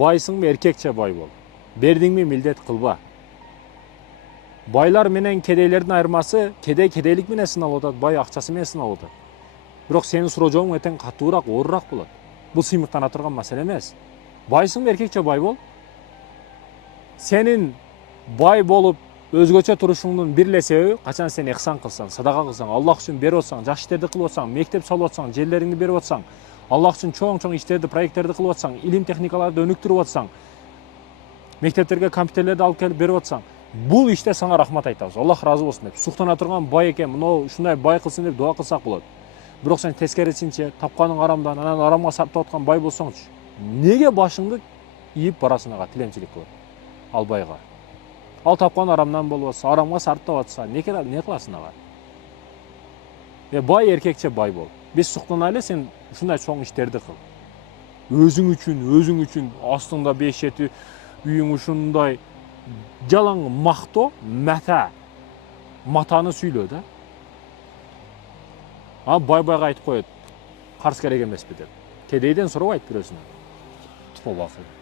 Байсыңбы эркекче бай бол. Бердиңби милдет кылба. Байлар менен кедейлердин айырмасы, кедей кедейлик менен сыналып атат, бай акчасы менен сыналып атат. Бирок сенин суроожоң этең катуураак, оорураак болот. Бул сыймыктана турган маселе эмес. Байсыңбы эркекче бай бол. Сенин бай болуп өзгөчө турушуңдун бир эле себеби качан сен ихсан кылсаң, садака кылсаң, Аллах үчүн берип атсаң, жакшы иштерди кылып атсаң, мектеп салып атсаң, жерлериңди берип атсаң, Аллах үчүн чоң иштерди, проекттерди кылып атсаң, илим техникаларды өнүктүрүп атсаң, мектептерге компьютерлерди алып келип берип атсаң, бул иште сага рахмат айтабыз. Аллах разы болсун деп. Суктана турган бай экен, мына ушундай бай кылсын деп дуа кылсак болот. Бирок сен тескерисинче тапканың арамдан, анан арамга сарптап аткан бай болсоңчу, неге башыңды ийип барасың ага, тилемчилик кылып? Ал байга. Ал тапкан арамдан болуп атса, арамга сарптап атса, не кыласың ага? Бай эркекче бай бол. Биз суктанайлы, сен ушундай чоң иштерди кыл. Өзүң үчүн астыңда 5-7 үйүң ушундай жалаң мактоо, матаны сүйлөө да. Байга айтып коет. Карсы керек эмеспи деп. Кедейден сурабайт бирөөсүнөн. Тупо бакыл.